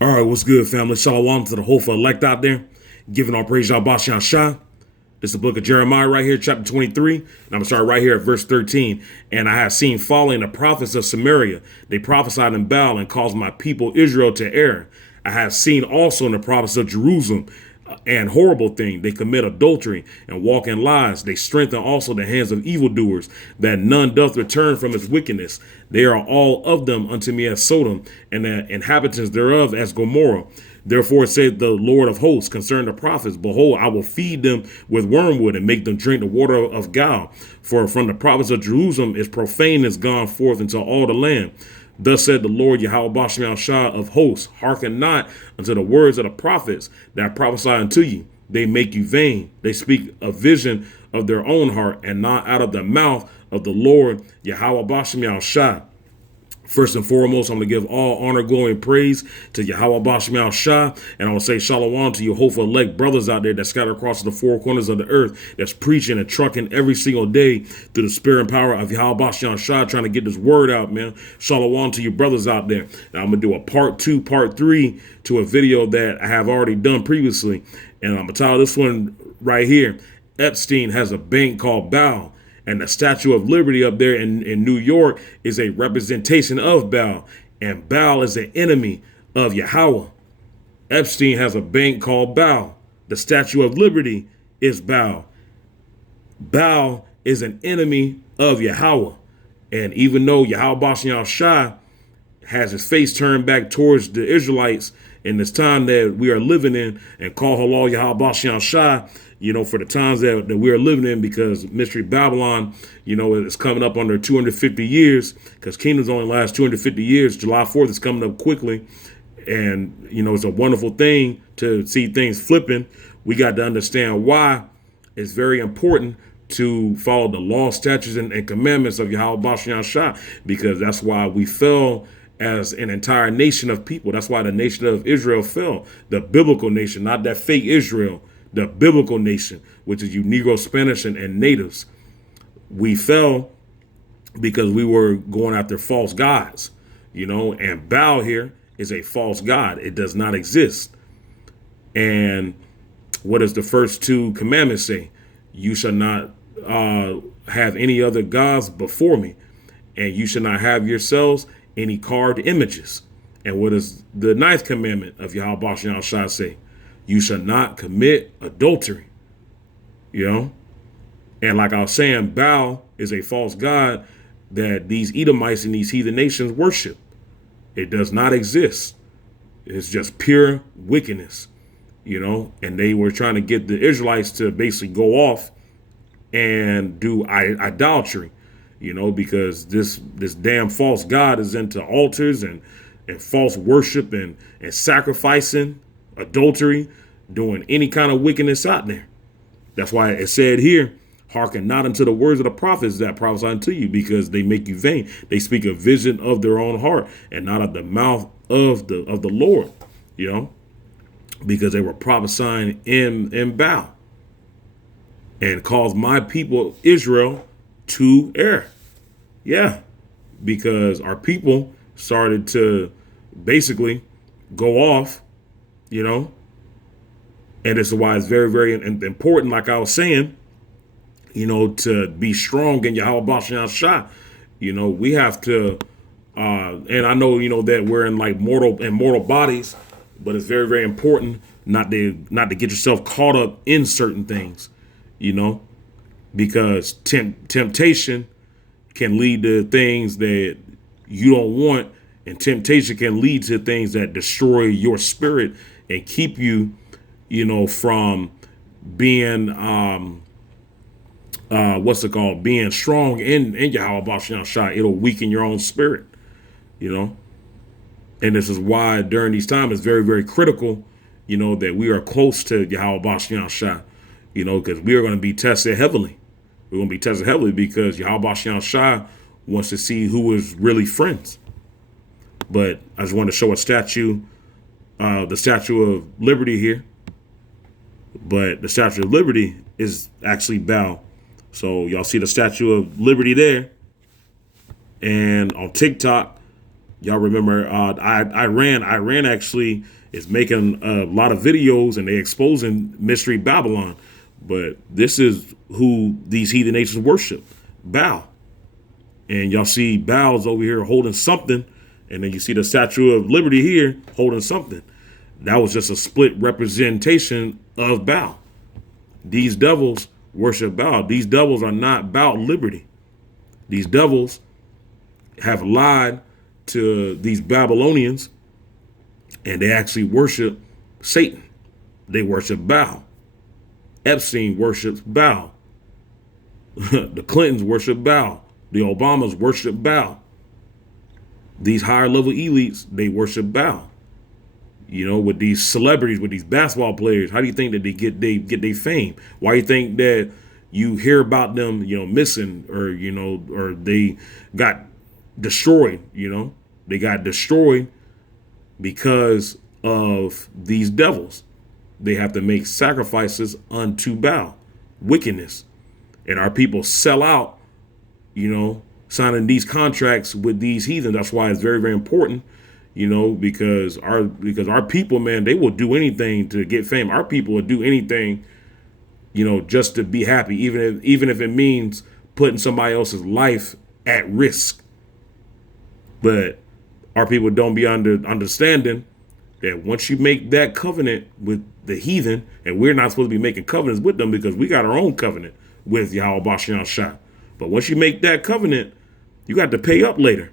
All right, what's good, family? Shalom to the whole for elect out there. Giving our praise, Yahawah Shah. This is the book of Jeremiah right here, chapter 23. And I'm going to start right here at verse 13. And I have seen falling the prophets of Samaria. They prophesied in Baal and caused my people Israel to err. I have seen also in the prophets of Jerusalem and horrible thing. They commit adultery and walk in lies. They strengthen also the hands of evildoers, that none doth return from his wickedness. They are all of them unto me as Sodom, and the inhabitants thereof as Gomorrah. Therefore said the Lord of hosts concerning the prophets, behold, I will feed them with wormwood and make them drink the water of gall. For from the prophets of Jerusalem is profane is gone forth into all the land. Thus said the Lord Yahawah Shah of hosts, hearken not unto the words of the prophets that prophesy unto you. They make you vain. They speak a vision of their own heart and not out of the mouth of the Lord Yahawah Shah. First and foremost, I'm going to give all honor, glory, and praise to Yahawah Shah. And I will say shalom to your hopeful elect brothers out there that scatter across the four corners of the earth, that's preaching and trucking every single day through the spirit and power of Yahawah Shah, trying to get this word out, man. Shalom to your brothers out there. Now, I'm going to do a part 2, part 3 to a video that I have already done previously. And I'm going to title this one right here. Epstein has a bank called Baal. And the Statue of Liberty up there in New York is a representation of Baal. And Baal is an enemy of Yahawah. Epstein has a bank called Baal. The Statue of Liberty is Baal. Baal is an enemy of Yahawah. And even though Yahawah Shah has his face turned back towards the Israelites in this time that we are living in, and call halal Yahawah Shah, for the times that we are living in, because Mystery Babylon, is coming up under 250 years, because kingdoms only last 250 years. July 4th is coming up quickly. And, it's a wonderful thing to see things flipping. We got to understand why it's very important to follow the law, statutes, and commandments of Yahawah Shah, because that's why we fell as an entire nation of people. That's why the nation of Israel fell. The biblical nation, not that fake Israel, the biblical nation, which is you Negro, Spanish, and natives. We fell because we were going after false gods, and Baal here is a false god. It does not exist. And what does the first two commandments say? You shall not have any other gods before me, and you shall not have yourselves any carved images. And what does the ninth commandment of Yahawah Shah say? You shall not commit adultery. And like I was saying, Baal is a false god that these Edomites and these heathen nations worship. It does not exist. It's just pure wickedness, and they were trying to get the Israelites to basically go off and do idolatry, because this damn false god is into altars and false worship and sacrificing, adultery, doing any kind of wickedness out there. That's why it said here, hearken not unto the words of the prophets that prophesy unto you, because they make you vain. They speak a vision of their own heart and not of the mouth of the Lord, because they were prophesying in Baal, and caused my people Israel to err. Yeah, because our people started to basically go off, and this is why it's very, very important, like I was saying, to be strong in Yahawah Shah. We have to, and I know, that we're in like mortal bodies, but it's very, very important not to get yourself caught up in certain things, because temptation can lead to things that you don't want, and temptation can lead to things that destroy your spirit and keep you, from being being strong in Yahawah Shah. It'll weaken your own spirit, and this is why during these times it's very, very critical, that we are close to Yahawah Shah, because we are going to be tested heavily. We're going to be tested heavily because Yahawah Shah wants to see who is really friends. But I just want to show a statue, the Statue of Liberty here. But the Statue of Liberty is actually Baal. So y'all see the Statue of Liberty there. And on TikTok, Y'all remember Iran actually is making a lot of videos and they exposing Mystery Babylon. But this is who these heathen nations worship, Baal. And y'all see Baal's over here holding something, and then you see the Statue of Liberty here holding something. That was just a split representation of Baal. These devils worship Baal. These devils are not about liberty. These devils have lied to these Babylonians, and they actually worship Satan. They worship Baal. Epstein worships Baal. The Clintons worship Baal. The Obamas worship Baal. These higher level elites, they worship Baal. You know, with these celebrities, with these basketball players, how do you think that they get their fame? Why do you think that you hear about them, you know, missing, or, you know, or they got destroyed? You know, they got destroyed because of these devils. They have to make sacrifices unto Baal, wickedness. And our people sell out, you know, signing these contracts with these heathen. That's why it's very, very important, you know, because our people, man, they will do anything to get fame. Our people will do anything, you know, just to be happy, even if it means putting somebody else's life at risk. But our people don't be understanding that once you make that covenant with the heathen, and we're not supposed to be making covenants with them because we got our own covenant with Yahawah. But once you make that covenant, you got to pay up later.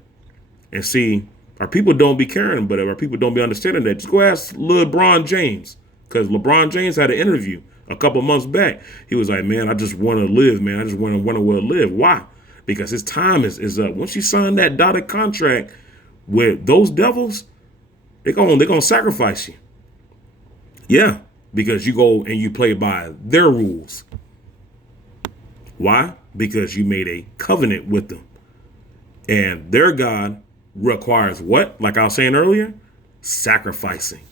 And see, our people don't be caring, but our people don't be understanding that. Just go ask LeBron James, because LeBron James had an interview a couple months back. He was like, man, I just want to live, man. I just want to live. Why? Because his time is up. Once you sign that dotted contract with those devils, they're gonna sacrifice you. Yeah, because you go and you play by their rules. Why? Because you made a covenant with them. And their God requires what? Like I was saying earlier, sacrificing,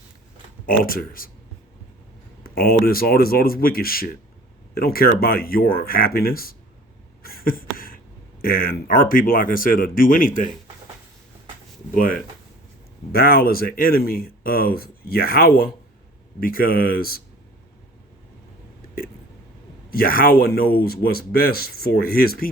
altars, all this wicked shit. They don't care about your happiness. And our people, like I said, will do anything. But Baal is an enemy of Yahawah because Yahawah knows what's best for his people.